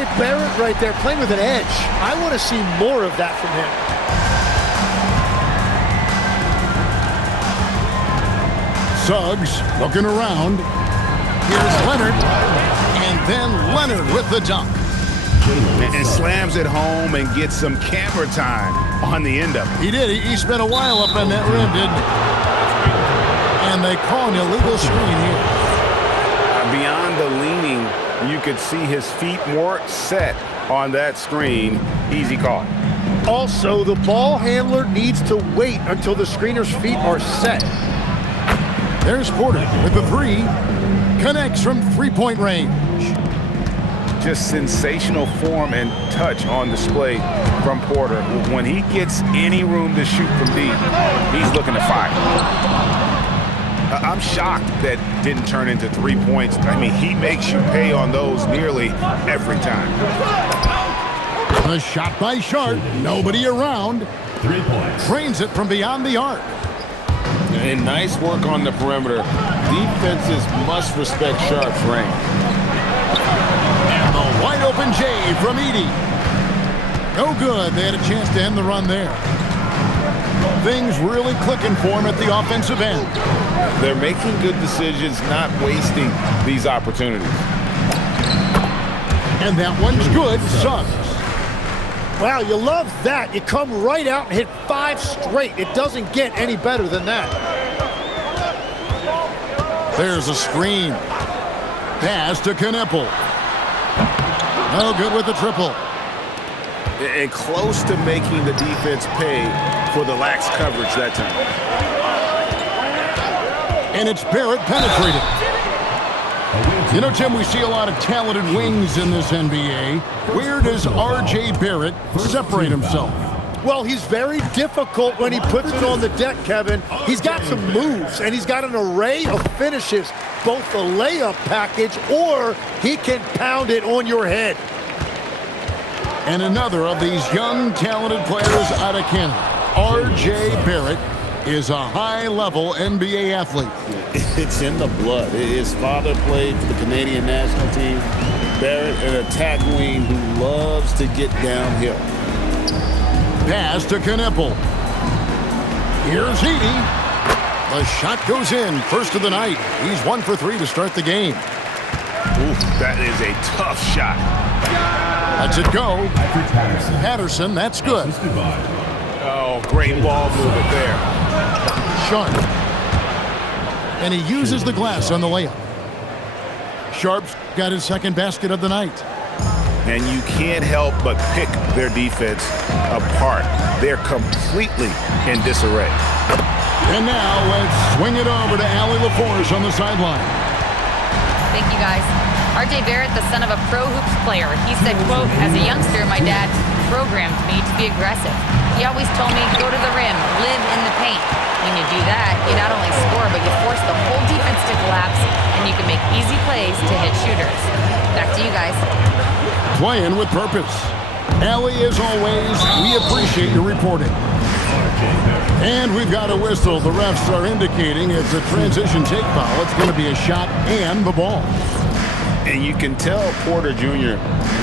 R.J. Barrett right there playing with an edge. I want to see more of that from him. Suggs looking around. Here's Leonard. And then Leonard with the dunk. And slams it home and gets some camera time on the end of it. He did. He spent a while up on that rim, didn't he? And they call an illegal screen here. Beyond the leaning, you could see his feet weren't set on that screen. Easy call. Also, the ball handler needs to wait until the screener's feet are set. There's Porter with the three. Connects from three-point range. Just sensational form and touch on display from Porter. When he gets any room to shoot from deep, he's looking to fire. I'm shocked that didn't turn into 3 points. I mean, he makes you pay on those nearly every time. A shot by Sharp. Nobody around. 3 points. Drains it from beyond the arc. And nice work on the perimeter. Defenses must respect Sharp's range. And the wide open J from Edey. No good. They had a chance to end the run there. Things really clicking for him at the offensive end. They're making good decisions, not wasting these opportunities. And that one's good. Suggs. Wow, you love that. You come right out and hit 5 straight. It doesn't get any better than that. There's a screen. Pass to Kneppel. No good with the triple. And close to making the defense pay for the lax coverage that time. And it's Barrett penetrating. You know, Tim, we see a lot of talented wings in this NBA. Where does R.J. Barrett separate himself? Well, he's very difficult when he puts it on the deck, Kevin. He's got some moves, and he's got an array of finishes, both the layup package or he can pound it on your head. And another of these young, talented players out of Canada, R.J. Barrett, is a high-level NBA athlete. It's in the blood. His father played for the Canadian national team. Barrett, an attack wing who loves to get downhill. Pass to Kneppel. Here's Edey. The shot goes in. First of the night. He's 1 for 3 to start the game. Ooh, that is a tough shot. Lets it go. Patterson, that's good. Oh, great ball movement there. Sharp. And he uses the glass on the layup. Sharp's got his second basket of the night. And you can't help but pick their defense apart. They're completely in disarray. And now let's swing it over to Allie LaForce on the sideline. Thank you, guys. R.J. Barrett, the son of a pro hoops player. He said, quote, as a youngster, my dad programmed me to be aggressive. He always told me, go to the rim, live in the paint. When you do that, you not only score, but you force the whole defense to collapse, and you can make easy plays to hit shooters. Back to you guys. Playing with purpose. Allie, as always, we appreciate your reporting. And we've got a whistle. The refs are indicating it's a transition take foul. It's going to be a shot and the ball. And you can tell Porter Jr.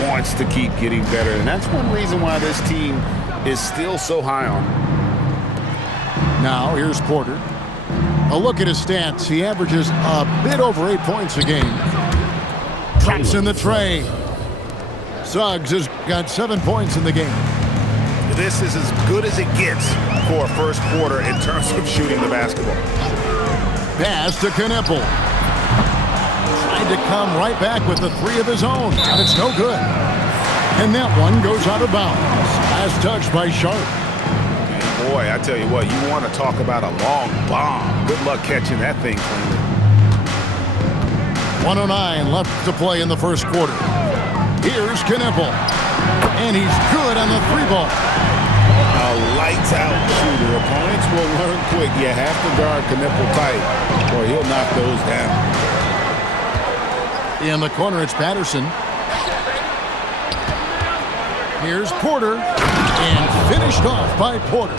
wants to keep getting better. And that's one reason why this team is still so high on him. Now, here's Porter. A look at his stats. He averages a bit over 8 points a game. Drops in the tray. Suggs has got 7 points in the game. This is as good as it gets for a first quarter in terms of shooting the basketball. Pass to Kneppel. Tried to come right back with the three of his own, and it's no good. And that one goes out of bounds. Last touch by Sharp. Boy, I tell you what, you want to talk about a long bomb. Good luck catching that thing clean. 1:09 left to play in the first quarter. Here's Kneppel. And he's good on the three ball. A lights-out shooter. Opponents will learn quick. You have to guard Kneppel tight, or he'll knock those down. In the corner, it's Patterson. Here's Porter. And finished off by Porter.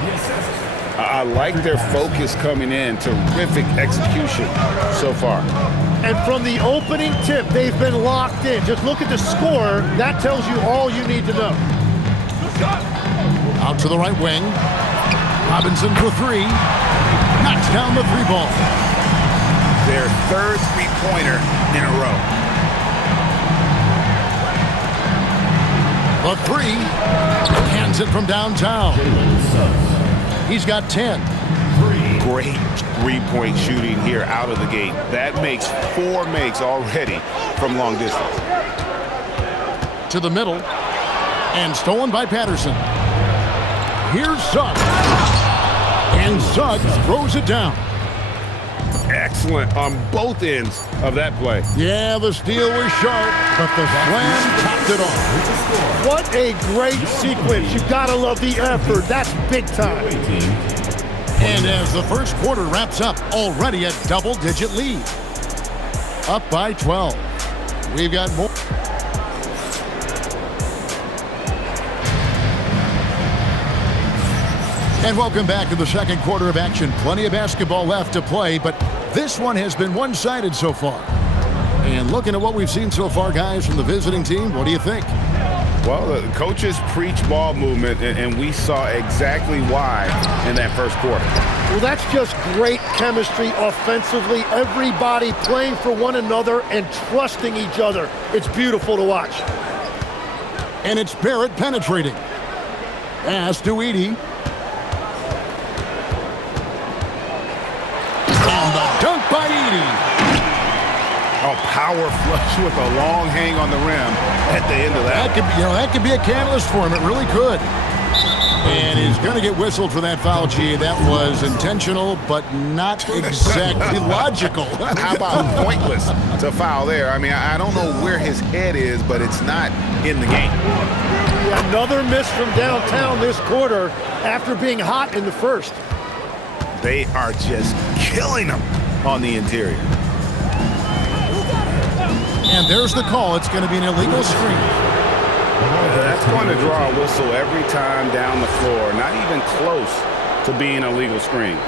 I like their focus coming in. Terrific execution so far. And from the opening tip, they've been locked in. Just look at the score. That tells you all you need to know. Out to the right wing. Robinson for three. Knocks down the three ball. Their third three-pointer in a row. The three. Hands it from downtown. He's got 10. Great three-point shooting here out of the gate. That makes 4 makes already from long distance. To the middle. And stolen by Patterson. Here's Suggs. And Suggs throws it down. Excellent on both ends of that play. Yeah, the steal was sharp, but the slam topped it off. What a great sequence. You gotta love the effort. That's big time. And as the first quarter wraps up, already a double-digit lead. Up by 12. We've got more. And welcome back to the second quarter of action. Plenty of basketball left to play, but this one has been one-sided so far. And looking at what we've seen so far, guys, from the visiting team, what do you think? Well, the coaches preach ball movement, and we saw exactly why in that first quarter. Well, that's just great chemistry offensively. Everybody playing for one another and trusting each other. It's beautiful to watch. And it's Barrett penetrating. Pass to Edey. And the dunk by Edey. Oh, power flush with a long hang on the rim at the end of that. That could be a catalyst for him. It really could. And he's going to get whistled for that foul, G. That was intentional, but not exactly logical. How about pointless to foul there? I mean, I don't know where his head is, but it's not in the game. Another miss from downtown this quarter after being hot in the first. They are just killing them on the interior. And there's the call. It's going to be an illegal screen. That's going to draw a whistle every time down the floor. Not even close to being a legal screen.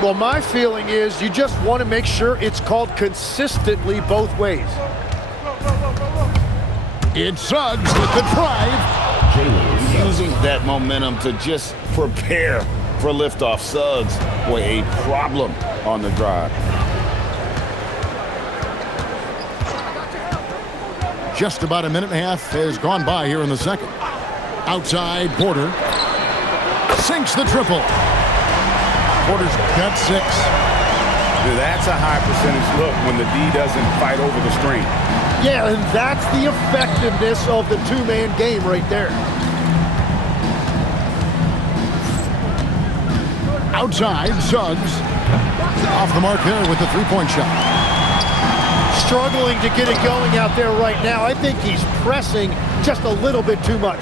Well, my feeling is you just want to make sure it's called consistently both ways. It's Suggs with the drive. Using that momentum to just prepare for liftoff. Suggs, boy, a problem on the drive. Just about a minute and a half has gone by here in the second. Outside, Porter sinks the triple. Porter's got 6. That's a high percentage look when the D doesn't fight over the screen. Yeah, and that's the effectiveness of the two-man game right there. Outside, Suggs off the mark there with the three-point shot. Struggling to get it going out there right now. I think he's pressing just a little bit too much.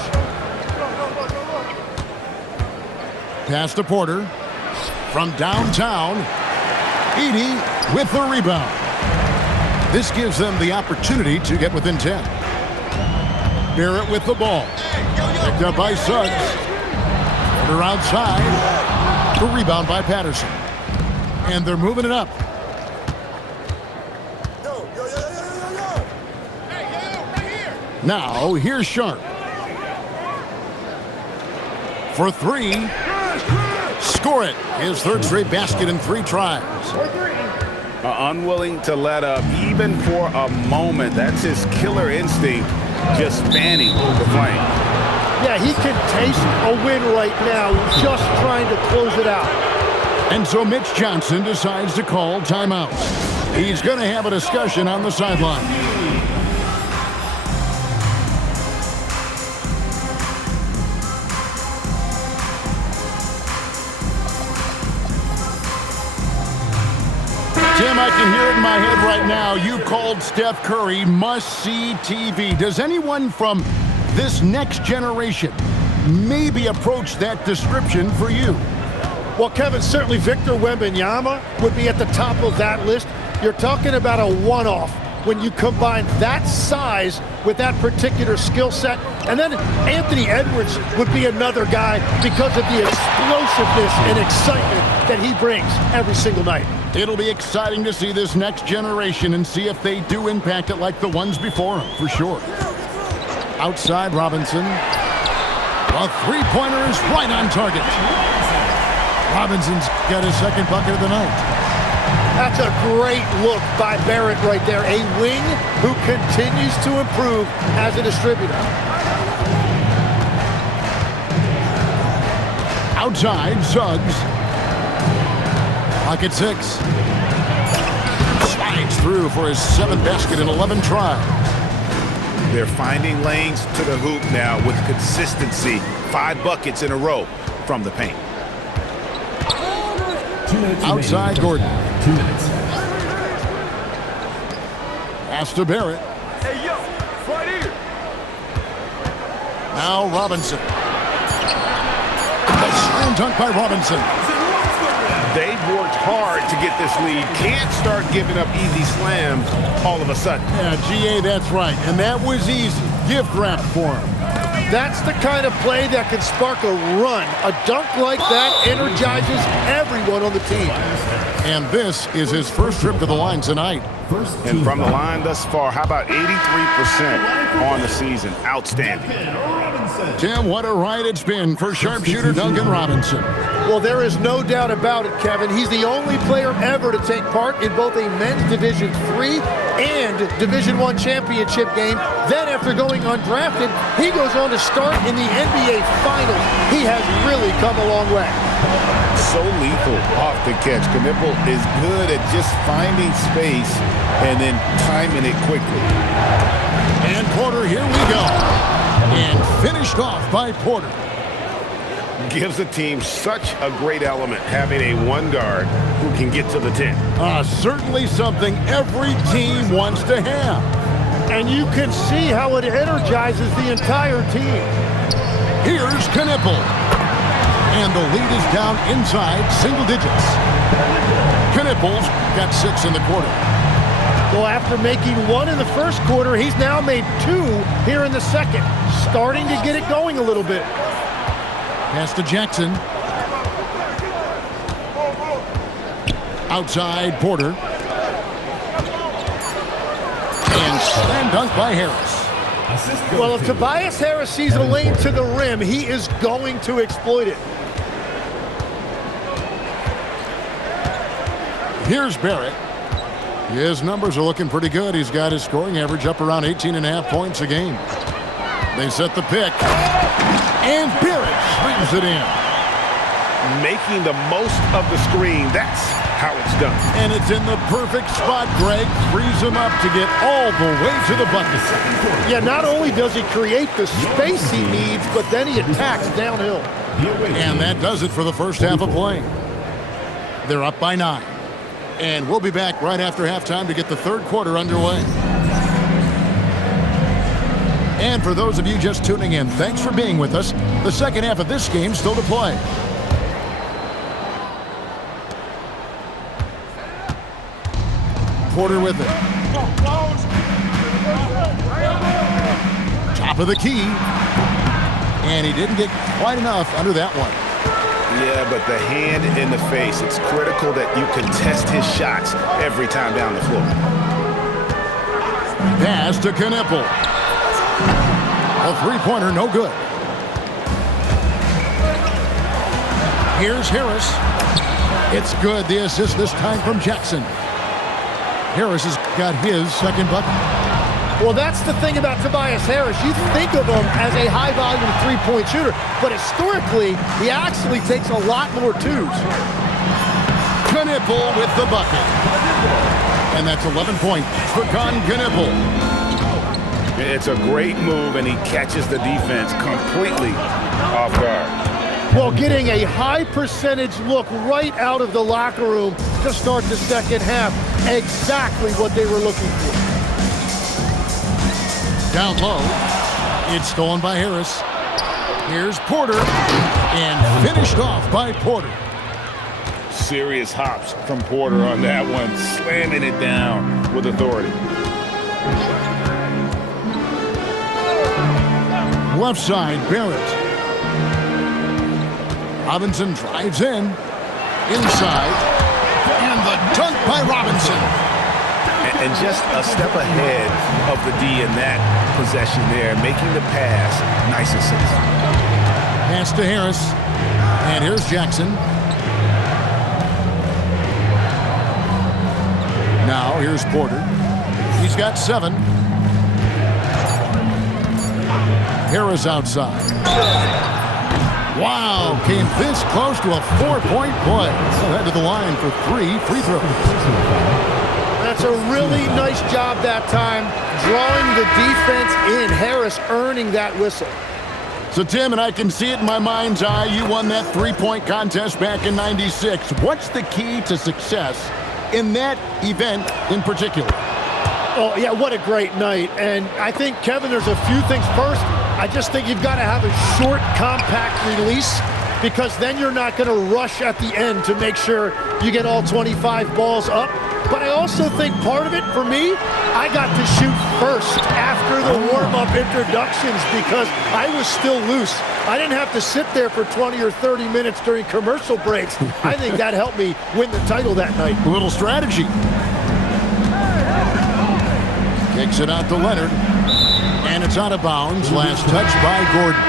Pass to Porter from downtown. Edey with the rebound. This gives them the opportunity to get within 10. Barrett with the ball. Picked up by Suggs. Porter outside. The rebound by Patterson. And they're moving it up. Now, here's Sharp. For 3. Score it. His third straight basket in 3 tries. Unwilling to let up even for a moment. That's his killer instinct just fanning the flame. Yeah, he can taste a win right now. He's just trying to close it out. And so Mitch Johnson decides to call timeout. He's going to have a discussion on the sideline. Tim, I can hear it in my head right now. You called Steph Curry must-see TV. Does anyone from this next generation maybe approach that description for you? Well, Kevin, certainly Victor Wembanyama would be at the top of that list. You're talking about a one-off when you combine that size with that particular skill set. And then Anthony Edwards would be another guy because of the explosiveness and excitement that he brings every single night. It'll be exciting to see this next generation and see if they do impact it like the ones before them, for sure. Outside Robinson. A three-pointer is right on target. Robinson's got his second bucket of the night. That's a great look by Barrett right there. A wing who continues to improve as a distributor. Outside, Suggs. Pocket 6. Slides through for his 7th basket in 11 tries. They're finding lanes to the hoop now with consistency. 5 buckets in a row from the paint. Outside Gordon. 2 minutes. Pass to Barrett. Hey, yo, right here. Now Robinson. A slam dunk by Robinson. They've worked hard to get this lead. Can't start giving up easy slams all of a sudden. Yeah, GA, that's right. And that was easy. Gift wrap for him. That's the kind of play that can spark a run. A dunk like that energizes everyone on the team. And this is his first trip to the line tonight. And from the line thus far, how about 83% on the season? Outstanding. Tim, what a ride it's been for sharpshooter Duncan Robinson. Well, there is no doubt about it, Kevin. He's the only player ever to take part in both a men's Division III and Division I championship game. Then, after going undrafted, he goes on to start in the NBA Finals. He has really come a long way. So lethal off the catch. Knipple is good at just finding space and then timing it quickly. And Porter, here we go. And finished off by Porter. Gives the team such a great element having a one guard who can get to the 10. Certainly something every team wants to have. And you can see how it energizes the entire team. Here's Knipple. And the lead is down inside single digits. Knipple's got 6 in the quarter. Well, after making 1 in the first quarter, he's now made 2 here in the second. Starting to get it going a little bit. Pass to Jackson. Outside Porter. And slam dunk by Harris. Well, if Tobias Harris sees a lane to the rim, he is going to exploit it. Here's Barrett. His numbers are looking pretty good. He's got his scoring average up around 18.5 points a game. They set the pick. And Barrett swings it in. Making the most of the screen. That's how it's done. And it's in the perfect spot. Greg frees him up to get all the way to the bucket. Yeah, not only does he create the space he needs, but then he attacks downhill. And that does it for the first half of play. They're up by 9. And we'll be back right after halftime to get the third quarter underway. And for those of you just tuning in, thanks for being with us. The second half of this game still to play. Porter with it. Top of the key. And he didn't get quite enough under that one. Yeah, but the hand in the face, it's critical that you contest his shots every time down the floor. Pass to Knipple. A three-pointer, no good. Here's Harris. It's good. The assist this time from Jackson. Harris has got his second bucket. Well, that's the thing about Tobias Harris. You think of him as a high-volume three-point shooter, but historically, he actually takes a lot more twos. Knipple with the bucket. And that's 11 points for Knipple. It's a great move, and he catches the defense completely off guard. Well, getting a high percentage look right out of the locker room to start the second half. Exactly what they were looking for. Down low. It's stolen by Harris. Here's Porter. And finished off by Porter. Serious hops from Porter on that one, slamming it down with authority. Left side, Barrett. Robinson drives in. Inside. And the Dunk by Robinson. And just a step ahead of the D in that possession there, making the pass. Nice assist. Pass to Harris. And here's Jackson. Now here's Porter. He's got 7. Harris outside. Wow, came this close to a 4-point play. Head to the line for 3 free throws. That's a really nice job that time, drawing the defense in. Harris earning that whistle. So, Tim, and I can see it in my mind's eye, you won that 3-point contest back in '96. What's the key to success in that event in particular? Oh, yeah, what a great night. And I think, Kevin, there's a few things. First, I just think you've got to have a short, compact release, because then you're not going to rush at the end to make sure you get all 25 balls up. But I also think part of it, for me, I got to shoot first after the warm-up introductions because I was still loose. I didn't have to sit there for 20 or 30 minutes during commercial breaks. I think that helped me win the title that night. A little strategy. Kicks it out to Leonard. And it's out of bounds. Last touch by Gordon.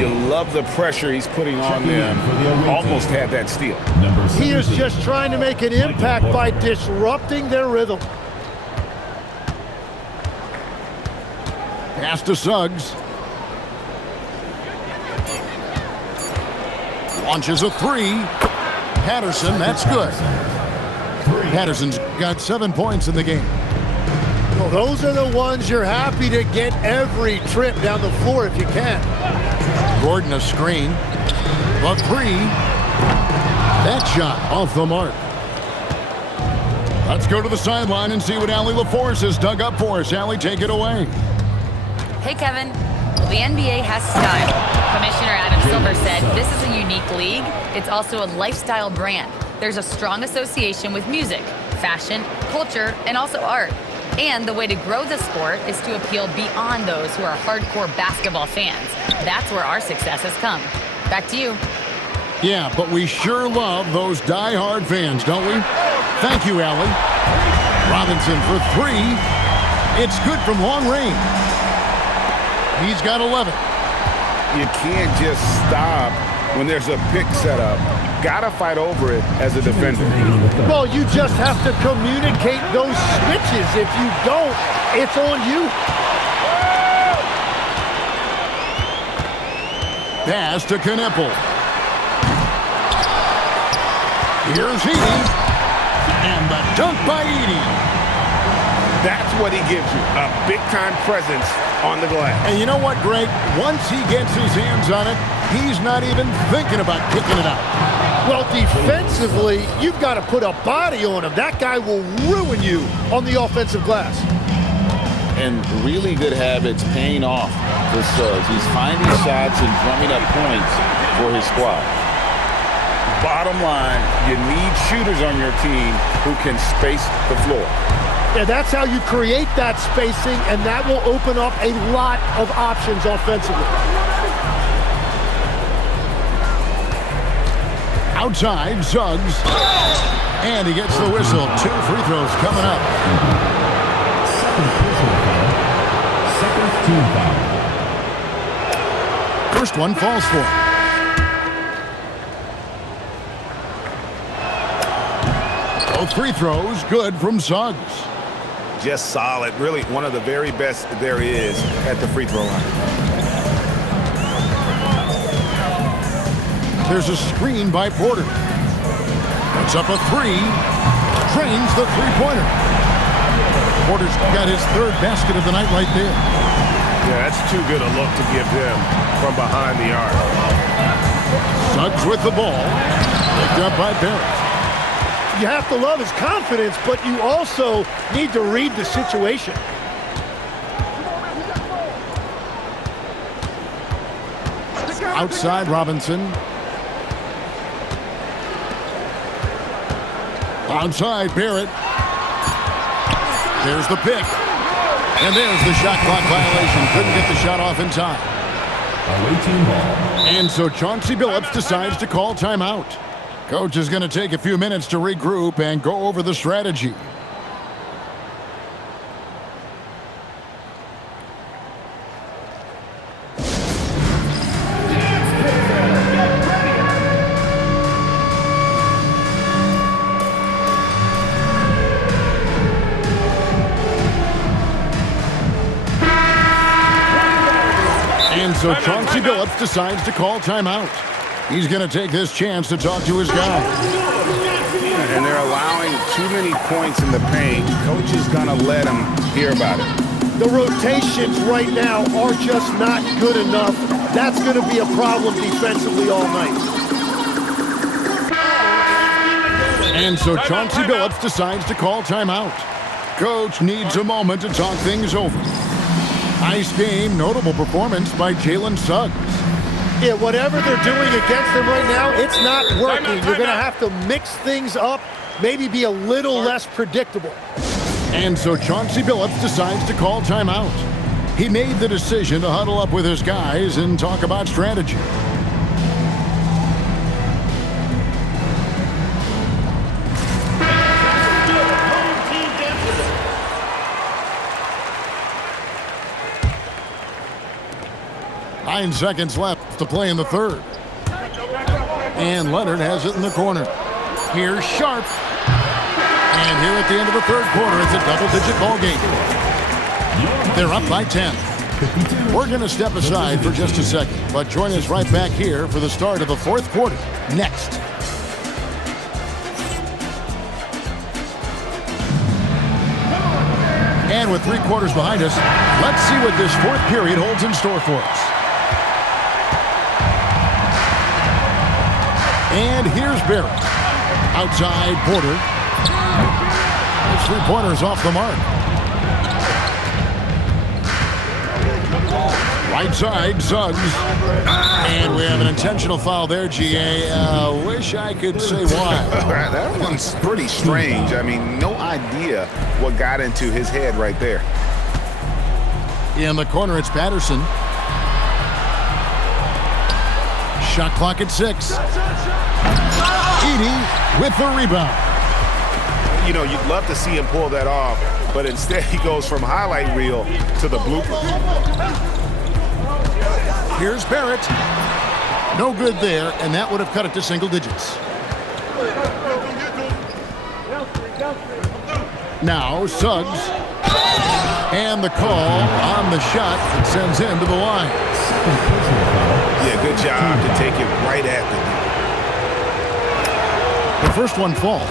You love the pressure he's putting on them. Almost had that steal. He is just trying to make an impact by disrupting their rhythm. Pass to Suggs. Launches a 3. Patterson, that's good. Patterson's got 7 points in the game. Well, those are the ones you're happy to get every trip down the floor if you can. Gordon a screen. A 3. That shot off the mark. Let's go to the sideline and see what Allie LaForce has dug up for us. Allie, take it away. Hey, Kevin. Well, the NBA has style. Commissioner Adam Silver said this is a unique league. It's also a lifestyle brand. There's a strong association with music, fashion, culture, and also art. And the way to grow the sport is to appeal beyond those who are hardcore basketball fans. That's where our success has come. Back to you. Yeah, but we sure love those die-hard fans, don't we? Thank you, Allie. Robinson for 3. It's good from long range. He's got 11. You can't just stop when there's a pick set up. Gotta fight over it as a defender. Well, you just have to communicate those switches. If you don't, it's on you. Pass to Kneppel. Here's Edey. And the dunk by Edey. That's what he gives you, a big-time presence on the glass. And you know what, Greg? Once he gets his hands on it, he's not even thinking about kicking it out. Well, defensively, you've got to put a body on him. That guy will ruin you on the offensive glass. And really good habits paying off for Suggs. He's finding shots and drumming up points for his squad. Bottom line, you need shooters on your team who can space the floor. Yeah, that's how you create that spacing, and that will open up a lot of options offensively. Outside, Suggs. And he gets the whistle. 2 free throws coming up. Second team foul. First one falls for him. Both free throws good from Suggs. Just solid. Really one of the very best there is at the free throw line. There's a screen by Porter. Puts up a 3. Drains the three-pointer. Porter's got his 3rd basket of the night right there. Yeah, that's too good a look to give him from behind the arc. Suggs with the ball. Picked up by Barrett. You have to love his confidence, but you also need to read the situation. Outside, Robinson. Outside, Barrett. There's the pick. And there's the shot clock violation. Couldn't get the shot off in time. Away team ball. And so Chauncey Billups decides to call timeout. Coach is going to take a few minutes to regroup and go over the strategy. And so Chauncey Billups decides to call timeout. He's going to take this chance to talk to his guys. And they're allowing too many points in the paint. Coach is going to let them hear about it. The rotations right now are just not good enough. That's going to be a problem defensively all night. And so Chauncey Billups decides to call timeout. Coach needs a moment to talk things over. Nice game, notable performance by Jalen Suggs. Yeah, whatever they're doing against them right now, it's not working. You're going to have to mix things up, maybe be a little less predictable. And so Chauncey Billups decides to call timeout. He made the decision to huddle up with his guys and talk about strategy. Nine seconds left to play in the third. And Leonard has it in the corner. Here's Sharp. And here at the end of the third quarter, it's a double-digit ball game. They're up by 10. We're going to step aside for just a second, but join us right back here for the start of the fourth quarter next. And with 3 quarters behind us, let's see what this fourth period holds in store for us. And here's Barrett. Outside Porter. His three-pointer's off the mark. Right side, Suggs. And we have an intentional foul there, GA. Wish I could say why. That one's pretty strange. I mean, no idea what got into his head right there. In the corner, it's Patterson. Shot clock at 6. Edey with the rebound. You know, you'd love to see him pull that off, but instead he goes from highlight reel to the blooper. Here's Barrett. No good there, and that would have cut it to single digits. Now Suggs. And the call on the shot that sends him to the line. Yeah, good job to take it right at the first one falls.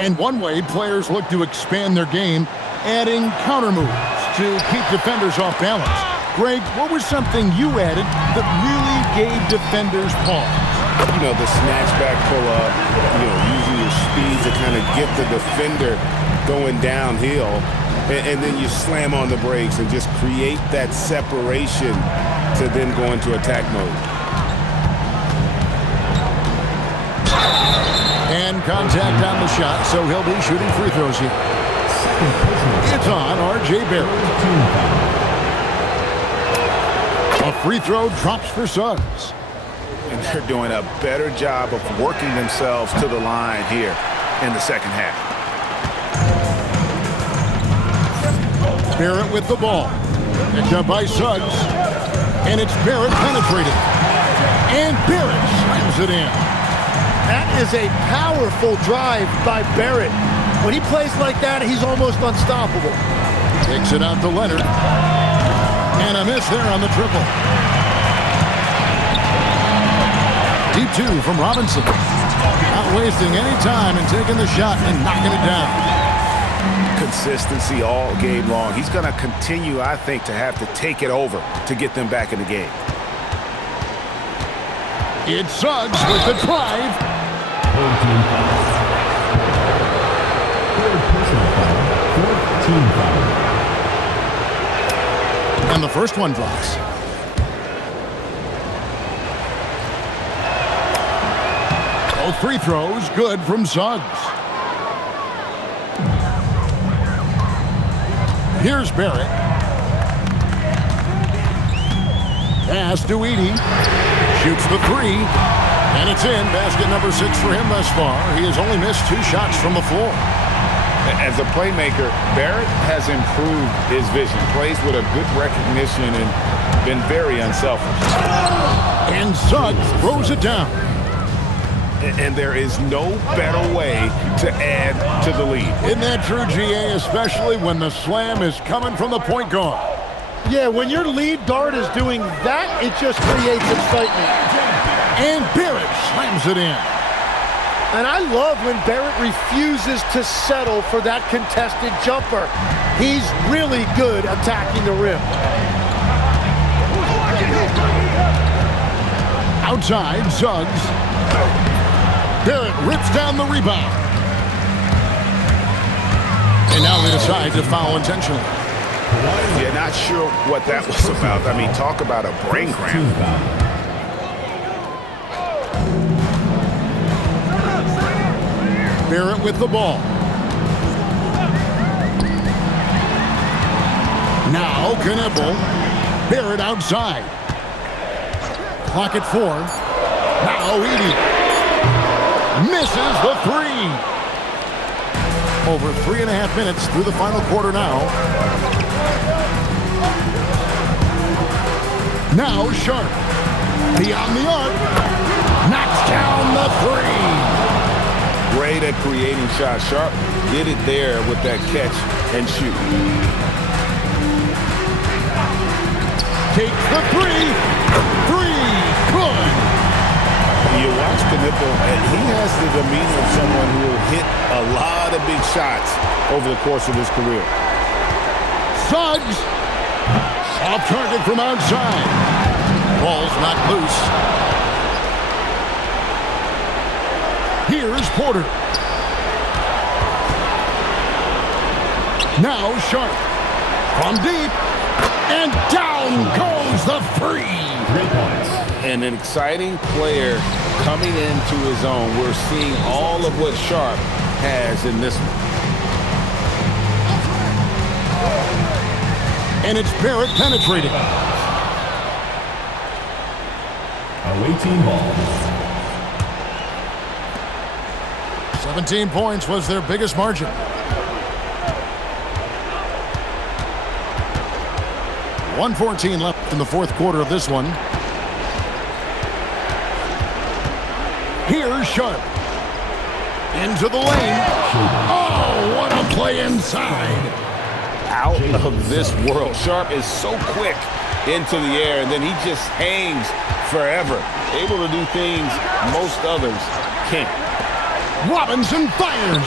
And one way players look to expand their game, adding counter moves to keep defenders off balance. Greg, what was something you added that really gave defenders pause? You know, the snatchback pull-up, you know, using your speed to kind of get the defender going downhill, and then you slam on the brakes and just create that separation to then go into attack mode. And contact on the shot, so he'll be shooting free throws here. It's on R.J. Barrett. A free throw drops for Suggs. And they're doing a better job of working themselves to the line here in the second half. Barrett with the ball. Picked up by Suggs. And it's Barrett penetrating. And Barrett slams it in. That is a powerful drive by Barrett. When he plays like that, he's almost unstoppable. Takes it out to Leonard. And a miss there on the triple. Deep 2 from Robinson. Not wasting any time and taking the shot and knocking it down. Consistency all game long. He's going to continue, I think, to have to take it over to get them back in the game. It's Suggs with the drive. Third personal foul. Fourth team foul. And the first one drops. Both free throws good from Suggs. Here's Barrett. Pass to Edey. Shoots the 3. And it's in. Basket number 6 for him thus far. He has only missed 2 shots from the floor. As a playmaker, Barrett has improved his vision, plays with a good recognition, and been very unselfish. And Suggs throws it down. And there is no better way to add to the lead. Isn't that true, GA, especially when the slam is coming from the point guard? Yeah, when your lead guard is doing that, it just creates excitement. And Barrett slams it in. And I love when Barrett refuses to settle for that contested jumper. He's really good attacking the rim. Outside, Suggs. Barrett rips down the rebound. And now they decide to foul intentionally. Yeah, not sure what that was about. I mean, talk about a brain cramp. Barrett with the ball. Now Knipple. Barrett outside. Clock at 4. Now Edey. Misses the 3. Over 3.5 minutes through the final quarter now. Now Sharp. Beyond the arc. Knocks down the 3. Great at creating shots. Sharp did it there with that catch and shoot. Takes the 3. 3. Good. You watch Knipple, and he has the demeanor of someone who will hit a lot of big shots over the course of his career. Suggs. Off target from outside. Ball's not loose. Here's Porter. Now Sharp. From deep. And down goes the 3. 3 points. And an exciting player coming into his own. We're seeing all of what Sharp has in this one. And it's Barrett penetrating. Away team ball. 17 points was their biggest margin. .114 left in the fourth quarter of this one. Here's Sharp. Into the lane. Oh, what a play inside. Out of this world. Sharp is so quick into the air, and then he just hangs forever. Able to do things most others can't. Robinson fires.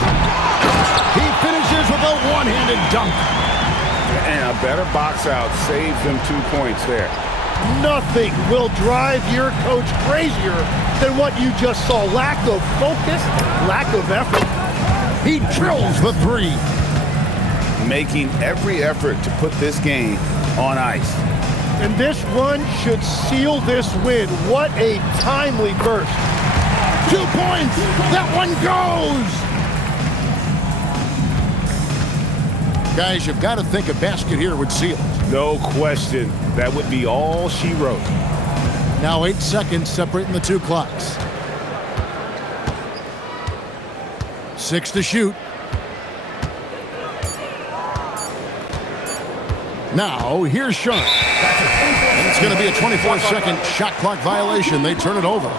He finishes with a one-handed dunk. And a better box out saves them 2 points there. Nothing will drive your coach crazier than what you just saw. Lack of focus, lack of effort. He drills the 3. Making every effort to put this game on ice. And this run should seal this win. What a timely burst. 2 points. That one goes. Guys, you've got to think a basket here would seal it. No question. That would be all she wrote. Now 8 seconds separating the 2 clocks. 6 to shoot. Now, here's Sharp. And it's going to be a 24-second shot clock violation. They turn it over.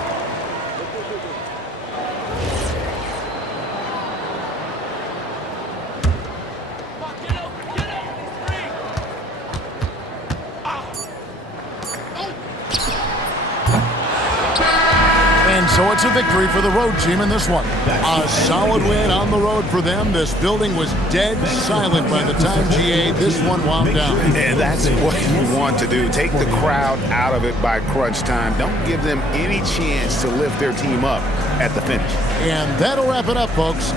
And so it's a victory for the road team in this one. A solid win on the road for them. This building was dead silent by the time GA this one wound down. And that's what you want to do. Take the crowd out of it by crunch time. Don't give them any chance to lift their team up at the finish. And that'll wrap it up, folks.